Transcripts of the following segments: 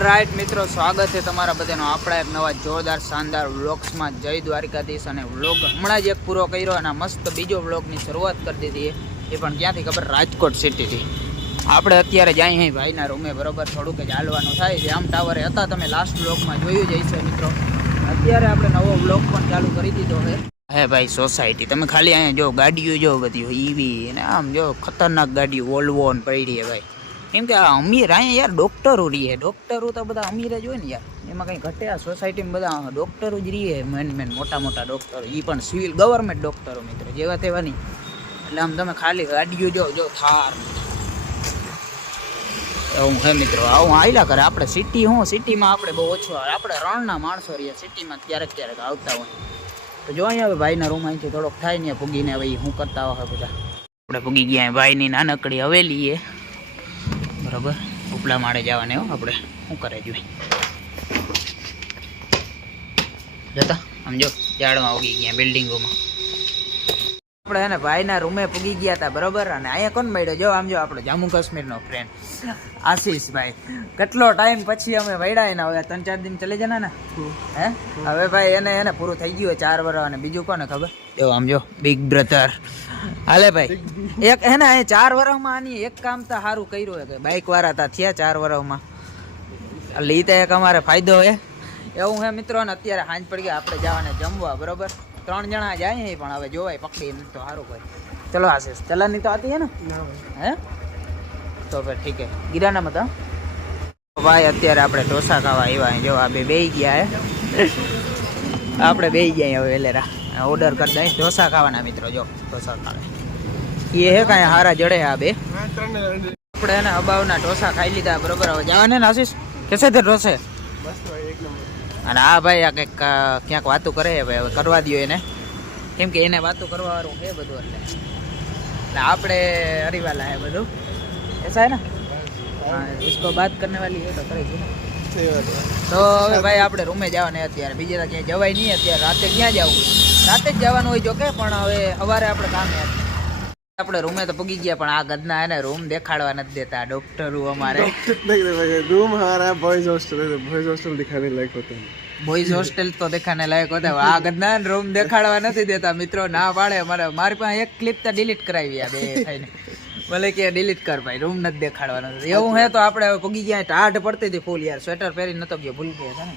Right મિત્રો, સ્વાગત છે તમારા બધાનો. આપણા એક નવા જોરદાર, શાનદાર વ્લોગ્સમાં જય દ્વારિકાધીશ અને વ્લોગ હમણાં જ એક પૂરો કર્યો અને મસ્ત બીજો વ્લોગની શરૂઆત કરી દીધી. એ પણ ક્યાંથી ખબર? રાજકોટ સિટીથી આપણે અત્યારે જાય અહીં ભાઈના રૂમે, બરોબર? થોડુંક જ હાલવાનું થાય છે. આમ ટાવરે હતા, તમે લાસ્ટ વ્લોગમાં જોયું જ છે મિત્રો. અત્યારે આપણે નવો વ્લોગ પણ ચાલુ કરી દીધો છે. હે ભાઈ સોસાયટી તમે ખાલી અહીંયા જો, ગાડીઓ જો બધી ઈવી અને આમ જો, ખતરનાક ગાડીઓ વોલ્વો પડી છે, ભાઈ. કેમ કે આ અમીર અહીંયા યાર ડોક્ટરો રહીએ ડોક્ટરો તો બધા અમીર જ હોય ને યાર. એમાં કંઈ ઘટે આ સોસાયટીમાં બધા ડોક્ટરો જ રહીએ મેન મેન મોટા મોટા ડોક્ટરો એ પણ સિવિલ ગવર્મેન્ટ ડોક્ટરો મિત્રો, જેવા તેવા નહીં. એટલે આમ તમે ખાલી ગાડીઓ જો જો, થાર. એવું હે મિત્રો, આવું આયલા કરે આપણે સિટી હું સિટીમાં આપણે બહુ ઓછું આવે. આપણે રણના માણસો રહીએ સિટીમાં ક્યારેક ક્યારેક આવતા હોય. તો જો અહીંયા હવે ભાઈના રૂમ અહીંથી થોડોક થાય ને પૂગીને હવે ઈ શું કરતા હોય બધા. આપણે પૂગી ગયા, ભાઈની નાનકડી હવેલી એ બરાબર? ઉપલા માળે જવાને આપણે. શું કરે જોઈએ જતા સમજો ઝાડમાં ઉગી ગયા બિલ્ડિંગોમાં. આપણે એને ભાઈના રૂમે પૂગી ગયા હતા બરોબર? અને અહીંયા કોણ મળ્યો? જો, આમ જો, આપણો જમ્મુ કાશ્મીરનો ફ્રેન્ડ આશીષભાઈ. કેટલો ટાઈમ પછી અમે મળ્યા એના હવે? ત્રણ ચાર દિન ચલે જના ને? હે? હવે ભાઈ એને એને પૂરું થઈ ગયું હોય ચાર વર્ષ અને બીજું કોને ખબર? જો, આમ જો બિગ બ્રધર હાલે ભાઈ. એક હે ને એ ચાર વર્ષમાં આની એક કામ તો સારું કર્યું કે બાઇક વાળા તા થયા ચાર વરસમાં એટલે ઈ તો એક અમારે ફાયદો હે. એવું હે મિત્રો ને અત્યારે સાંજ પડી ગયા આપણે જવાને જમવા બરોબર? ત્રણ જણા જાય ને પણ હવે જોવાય પકડી તો સારું ભાઈ ચલો આશીષ ચલાની તો આતી હે ને? હે? તો ભાઈ ઠીક હે. ગિરાના મત? ભાઈ અત્યારે આપણે ઢોસા ખાવા આવ્યા અહીં જો આ બે બેહી ગયા હે. આપણે બેહી ગયા હવે વેલેરા. ઓર્ડર કરી દઈએ ઢોસા ખાવાના મિત્રો જો ઢોસા ખાવે. એ હે કાંઈ હારા જડે આ બે. આપણે એને અબાવના ઢોસા ખાઈ લીધા બરોબર? હવે જવાને ને આશીષ? કેસે તે ઢોસે? અને આ ભાઈ આ કંઈક ક્યાંક વાતો કરે છે ભાઈ હવે કરવા દો એને. કેમ કે એને વાતો કરવાવાળું છે બધું એટલે. એટલે આપણે હરીવાલા હે બધું. એસા હે ને? હા ઇસકો બાત કરને વાલી હે તો કરે છે. તો હવે ભાઈ આપણે રૂમે જવાને અત્યારે. બીજા ક્યાંય જવાય નહીં અત્યારે. રાતે ક્યાં જવું? રાતે જ જવાનું હોય જોકે પણ હવે સવારે આપણે કામે યાદ આપણે રૂમે તો પગી ગયા પણ આ ગદના એને રૂમ દેખાડવા નથી દેતા. ડોક્ટરો અમારે. રૂમ હારા બોયઝ હોસ્ટેલ બોયઝ હોસ્ટેલ દેખાને લાયક હોતા બોયઝ હોસ્ટેલ તો દેખાને લાયક હોતા આ ગદના રૂમ દેખાડવા નથી દેતા. મિત્રો ના પાડે. મારે મારી પાસે એક ક્લિપ તો ડિલીટ કરાવી આ બે થઈને ભલે કે ડિલીટ કર ભાઈ રૂમ નથી દેખાડવાનો. એવું હે તો આપણે હવે પગી ગયા. ટાઢ પડતી હતી ફૂલ યાર. સ્વેટર પહેરી નતો ગયો. ભૂલી ગયા હતા ને?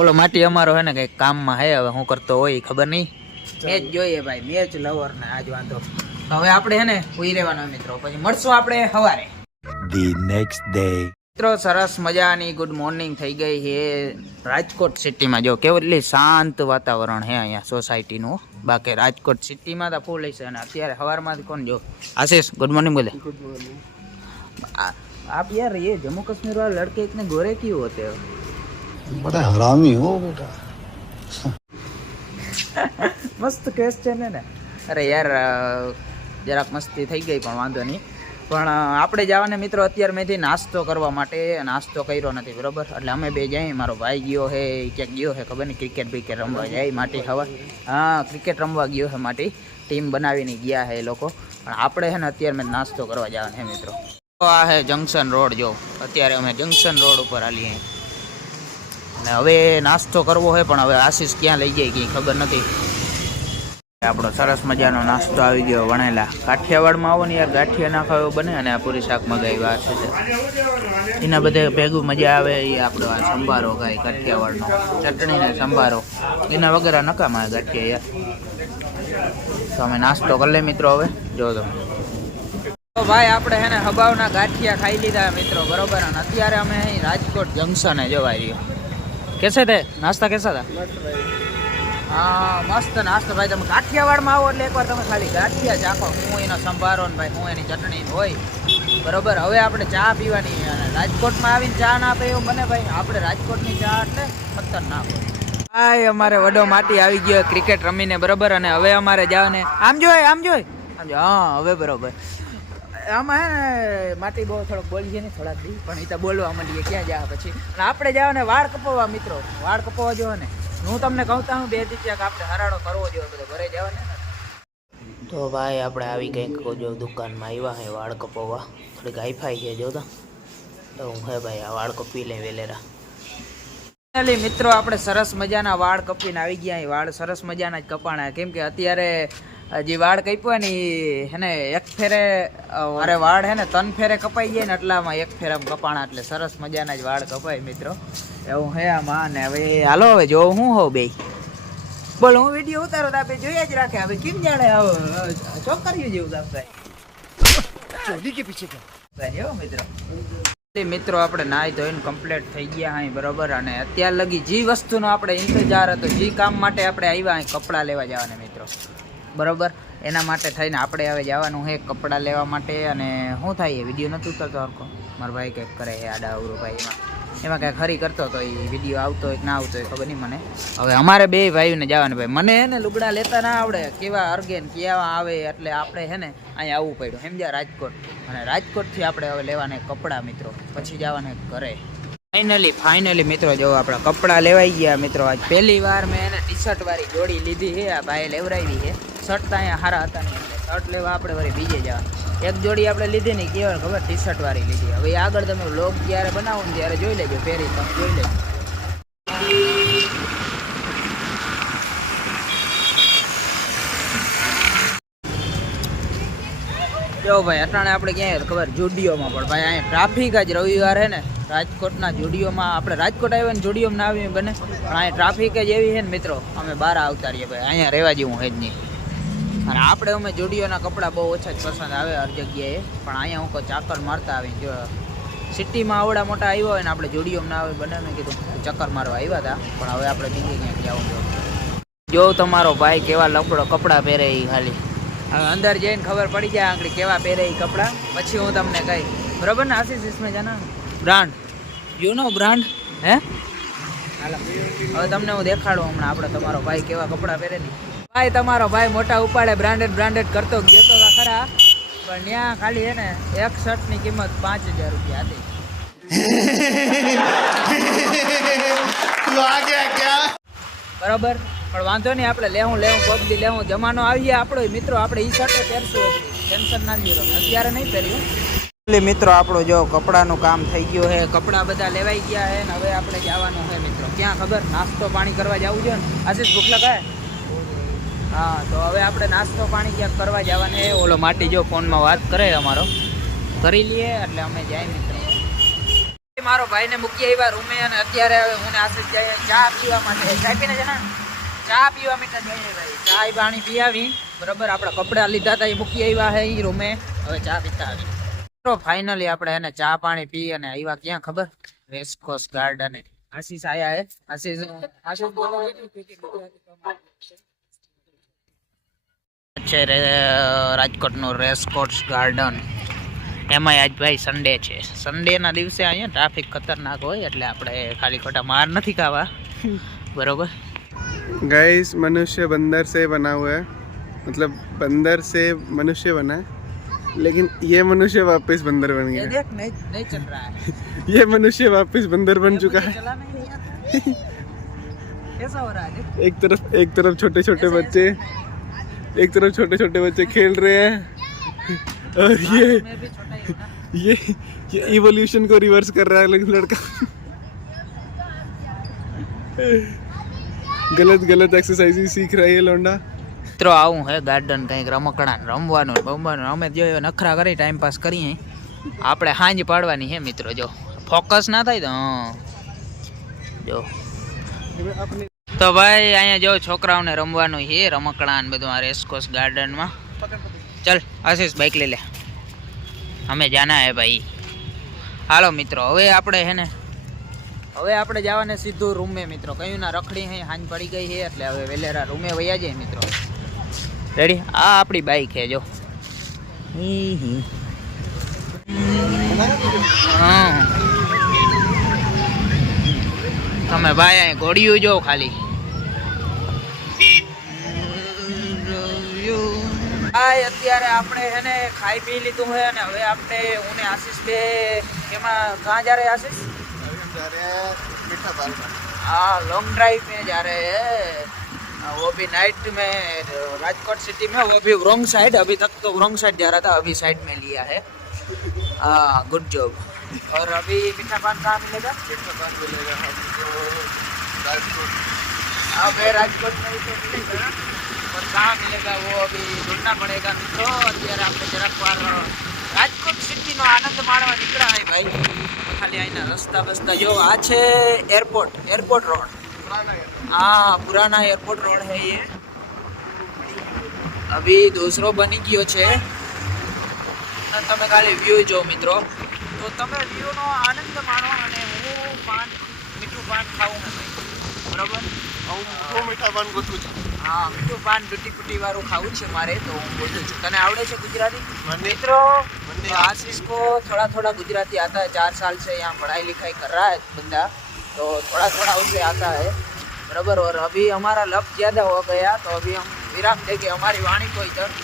ઓલો માટી અમારો હે ને કઈ કામમાં હે. હવે હું કરતો હોય ખબર નહીં. મેચ જોઈએ ભાઈ મેચ લવર ને આજ વાંધો. હવે આપણે હે ને ઉઈ રહેવાનો મિત્રો. પછી મળશું આપણે સવારે. ધી નેક્સ્ટ ડે મિત્રો સરસ મજાની ગુડ મોર્નિંગ થઈ ગઈ હે. રાજકોટ સિટીમાં જો કેવલી શાંત વાતાવરણ છે અહીંયા સોસાયટીનું બાકી રાજકોટ સિટીમાં તો ફૂલ હશે. અને અત્યારે સવારમાં કોણ જો? આશીષ ગુડ મોર્નિંગ બોલે. ગુડ મોર્નિંગ આપ યાર એ જમ્મુ કાશ્મીર વાળા લડકે ઇતને ગોરે ક્યું હોતે બધા હરામી હો બેટા. મસ્ત ક્વેશ્ચન છે ને અરે યાર જરાક મસ્તી થઈ ગઈ પણ વાંધો નહીં. પણ આપણે જવાને મિત્રો અત્યારે મેંથી નાસ્તો કરવા માટે, નાસ્તો કર્યો નથી, બરોબર? એટલે અમે બે જઈએ, મારો ભાઈ ગયો હે ક્યાંક ગયો હે, ખબર નહીં, ક્રિકેટ બ્રિકેટ રમવા જાય માટી હવા. હા, ક્રિકેટ રમવા ગયો હે માટી. ટીમ બનાવીને ગયા હે એ લોકો. પણ આપણે છે ને અત્યારે મેં નાસ્તો કરવા જવાનું હે મિત્રો. આ હે જંકશન રોડ, જો. અત્યારે અમે જંકશન રોડ ઉપર હાલીએ. અને હવે નાસ્તો કરવો હોય પણ હવે આશીષ ક્યાં લઈ જાય કંઈ ખબર નથી. આપણો સરસ મજાનો નાસ્તો આવી ગયો, વણેલા. કાઠિયાવાડમાં આવો ને યાર, ગાંઠિયા ના બને અને આ પૂરી શાક મગાવ્યા છે એના બધે ભેગું મજા આવે એ આપણો આ સંભારો ખાય કાઠિયાવાડનો ચટણી ને સંભારો. એના વગર નકામા ગાંઠિયા યાર. તો અમે નાસ્તો કરી લે મિત્રો હવે. જો તમે. તો ભાઈ, આપણે હે ને હબાવના ગાંઠિયા ખાઈ લીધા મિત્રો, બરોબર? અને અત્યારે અમે રાજકોટ જંકશને જવા રહ્યો કેસે તે? નાસ્તા કેસા હતા હા, મસ્ત નાસ્તો. ભાઈ, તમે કાઠિયાવાડમાં આવો એટલે એકવાર તમે ખાલી ગાંઠિયા ચાખો હું એનો સંભારો ને ભાઈ, હું એની ચટણી હોય. બરોબર, હવે આપણે ચા પીવાની અને રાજકોટમાં આવીને ચા ના આપે એવું બને ભાઈ. આપણે રાજકોટની ચા એટલે ખતરનાક હોય. હાય, અમારે વડો માટી આવી ગયો, ક્રિકેટ રમીને બરોબર અને હવે અમારે જવાને આમ જોય આમ જોય. આમ જો હા, હવે બરોબર. આમાં હે માટી બહુ થોડોક બોલી છે ને થોડાક દી. પણ એ તો બોલવા માંડીએ, ક્યાં જાવ પછી. અને આપણે જવાને વાળ કપાવવા મિત્રો. વાળ કપાવવા જો ને હું તમને કહું હું બે દિવસ આપણે હરાડો કરવો જોઈએ બધો ભરાઈ જવાને તો ભાઈ, આપણે આવી કંઈક જો દુકાનમાં આવ્યા હે વાળ કપોવા થોડીક હાઈફાઈ છે, જોતા. તો તો હું હે ભાઈ, આ વાળ કપી લે વેલેરા. ફાઇનલી મિત્રો આપણે સરસ મજાના વાળ કપીને આવી ગયા વાળ સરસ મજાના જ કપાણા. કેમ કે અત્યારે જે વાળ કપ્યા ને ઈ હે ને એક ફેરે મારે વાળ હે ને ત્રણ ફેરે કપાઈ જાય ને એટલામાં એક ફેરા કપાણા. એટલે સરસ મજાના જ વાળ કપાય મિત્રો. એવું હે આમાં. ને હવે હાલો હવે જો હું હોઉં બે બોલ હું વીડિયો ઉતારો તો આપણે જોયા જ રાખે. હવે કેમ જાણે હવે ચોકર્યું જેવું તો આપણે ચોરી કે પીછે મિત્રો. મિત્રો, આપણે નાહી ધોઈને કમ્પ્લીટ થઈ ગયા અહીં, બરોબર? અને અત્યાર લગી જે વસ્તુનો આપણે ઇંતજાર હતો, જે કામ માટે આપણે આવ્યા અહીં, કપડાં લેવા જવાના મિત્રો. બરોબર? એના માટે થઈને આપણે હવે જવાનું છે કપડાં લેવા માટે, અને શું થાય એ વીડિયો નહોતું ઉતરતો હરખો? મારો ભાઈ કંઈક કરે છે આડા અવરું ભાઈ એમાં એમાં કાંઈ ખરી કરતો તો એ વીડિયો આવતો હોય કે ના આવતો હોય ખબર નહીં મને. હવે અમારે બે ભાઈઓને જવાનું ભાઈ. મને હે ને લુગડા લેતા ના આવડે. કેવા અર્ગેન, કેવા આવે એટલે આપણે હે ને અહીંયા આવવું પડ્યું. સમજ્યા રાજકોટ. અને રાજકોટથી આપણે હવે લેવાને કપડાં, મિત્રો. પછી જવાના ઘરે. ફાઇનલી ફાઇનલી મિત્રો, જો આપણે કપડાં લેવાઈ ગયા, મિત્રો. આજ પહેલી વાર મેં એને ટી શર્ટ વાળી જોડી લીધી છે. આ ભાઈ લેવરાવી છે. શર્ટ તો અહીંયા સારા હતા નહીં. શર્ટ લેવા આપણે વળી બીજે જવાનું એક જોડી આપણે લીધી ને કેવાય ખબર ટી શર્ટ વાળી લીધી. હવે આગળ તમે લોક જ્યારે બનાવો ને ત્યારે જોઈ લેજો, પહેરી તમે જોઈ લેજો. જો ભાઈ, અટાણે આપણે ક્યાંય ખબર, જુડિયોમાં પણ. ભાઈ, અહીંયા ટ્રાફિક જ રવિવાર હે ને, રાજકોટના જુડિયોમાં આપણે રાજકોટ આવ્યા ને જુડિયોમાં ના આવીએ બને. પણ અહીંયા ટ્રાફિક જ એવી છે ને મિત્રો, અમે બહાર આવતા રહીએ ભાઈ, અહીંયા રહેવા જેવું હે જ નહીં. અને આપણે અમે જુડિયોના કપડાં બહુ ઓછા જ પસંદ આવે હર જગ્યાએ. પણ અહીંયા હું કોઈ ચાકર મારતા આવી જો સિટીમાં આવડા મોટા આવ્યા હોય ને આપણે જુડિયોમાં ના આવે બને મેં કીધું ચક્કર મારવા આવ્યા હતા. પણ હવે આપણે બીજે ક્યાંક જવું જો તમારો ભાઈ કેવા લપડો કપડાં પહેરે એ ખાલી. હવે અંદર જઈને ખબર પડી જાય આંગળી કેવા પહેરે એ કપડાં. પછી હું તમને કહી બરાબર ને આશીષ ઇસમે જાના બ્રાન્ડ. You know brand? હે? હવે તમને હું દેખાડું હમણાં આપણે તમારો ભાઈ કેવા કપડાં પહેરે ને ભાઈ તમારો ભાઈ મોટા ઉપાડે બ્રાન્ડેડ બ્રાન્ડેડ કરતો ગયો તો ખરા. પણ ત્યાં ખાલી એને ને એક શર્ટની કિંમત પાંચ હજાર રૂપિયા હતી. બરોબર? પણ વાંધો નહીં આપણે લેવું લેવું પગદી લેવું જમાનો આવીએ આપણો. મિત્રો આપણે ઈ શર્ટ પહેરશું ટેન્શન ના લીધો અત્યારે નહીં પહેર્યું. મિત્રો આપણું જો કપડાનું કામ થઈ ગયું છે. કપડાં બધા લેવાઈ ગયા છે ને હવે આપણે જવાનું છે મિત્રો. ક્યાં ખબર? નાસ્તો પાણી કરવા જવું છે ને? આશીષ ભૂખ લગાય? હા, તો હવે આપણે નાસ્તો પાણી ક્યાંક કરવા જવાને ઓલો માટી જો ફોનમાં વાત કરે અમારો. કરી લઈએ, એટલે અમે જાય મિત્રો. મારો ભાઈને મૂકી આવ્યા રૂમે અને અત્યારે હવે હું આશીષ જઈએ ચા પીવા માટે. ચા પીને છે ચા પીવા માટે જઈએ ભાઈ. ચા પાણી પી આવી બરાબર, આપણે કપડાં લીધા હતા એ મૂકી આવ્યા છે એ રૂમે. હવે ચા પીતા આવી મિત્રો ફાઇનલી આપણે એને ચા પાણી પી અને આવ્યા ક્યાં ખબર? રેસકોસ ગાર્ડન આશીષ આયા હે? આશીષ આશીષ છે રે રાજકોટનું રેસકોર્સ ગાર્ડન એમાંય આજ ભાઈ સન્ડે છે સન્ડેના દિવસે અહીંયા ટ્રાફિક ખતરનાક હોય એટલે આપણે ખાલી ખોટા માર નથી ખાવા બરોબર गाइस मनुष्य बंदर से बना हुआ है मतलब बंदर से मनुष्य बना है लेकिन ये मनुष्य वापस बंदर बन ये गया देख नहीं नहीं चल रहा है ये मनुष्य वापस बंदर बन चुका मुझे है चलाना ही नहीं आता कैसा हो रहा है देख? एक तरफ एक तरफ छोटे छोटे बच्चे एक तरफ छोटे छोटे बच्चे खेल रहे हैं और ये मैं भी छोटा ही हूँ ना ये ये इवोल्यूशन को रिवर्स कर रहा है लेकिन लड़का गलत गलत एक्सरसाइज सीख रहा है ये लौंडा મિત્રો આવું હે ગાર્ડન કંઈક રમકડા ને રમવાનું ને બમવાનું અમે જો એવા નખરા કરી ટાઈમ પાસ કરીએ આપણે હાંજ પાડવાની હે મિત્રો જો ફોકસ ના થાય તો હં. જો अपने તો ભાઈ, અહીંયા જો છોકરાઓને રમવાનું છે, રમકડા ને બધું આ રેસકોસ ગાર્ડનમાં. ચલ, આશીષ બાઇક લઈ લે. અમે જાના હે ભાઈ. હાલો મિત્રો, હવે આપણે હે ને, હવે આપણે જવાને સીધું રૂમે મિત્રો. કયું ના રખડી હે, હાંજ પડી ગઈ છે એટલે હવે વેલેરા રૂમે વયા જાય મિત્રો. રેડી આ આપણી બાઈક છે જો. હી. તમે ભાઈ અહીં ઘોડિયું જો ખાલી. ભાઈ, અત્યારે આપણે હે ને ખાઈ પી લીધું હોય અને હવે આપણે હું ને આશીષ બે એમાં ક્યાં જા રહે આશીષ? हाँ लॉन्ग ड्राइव में जा रहे हैं वो भी नाइट में राजकोट सिटी में वो भी रॉन्ग साइड अभी तक तो रॉन्ग साइड जा रहा था अभी साइड में लिया है गुड जॉब और अभी मीठा पान कहाँ मिलेगा मीठा पान मिलेगा हमको राजकोट अब ये राजकोट में तो मिलेगा पर कहाँ मिलेगा वो अभी ढूंढना पड़ेगा મિત્રો અત્યારે આપણે જરાક વાર રાજકોટ સિટીનો આનંદ માણવા નીકળ્યા હે ભાઈ ખાલી અહીંના રસ્તા બસ્તા જો આ છે એરપોર્ટ એરપોર્ટ રોડ पुराना है हाँ पुराना एयरपोर्ट रोड है ये अभी दूसरो બની ગયો છે અને તમે ખાલી વ્યૂ જો મિત્રો તો તમે વ્યૂનો આનંદ માણો અને હું પાન મીઠું પાન ખાવું નથી બરાબર હું હું મીઠા પાન ગોતું છું હા મીઠું પાન ડૂટી ફૂટી વાળું ખાવું છે મારે તો હું બોલું છું તને આવડે છે ગુજરાતી મને मित्रों मंडे तो आशीष को थोड़ा थोड़ा गुजराती आता है चार साल से यहाँ पढ़ाई लिखाई कर रहा है बंदा तो थोड़ा थोड़ा उसे आता है बराबर और अभी हमारा लफ ज़्यादा हो गया तो अभी हम विराम देंगे हमारी वाणी को इधर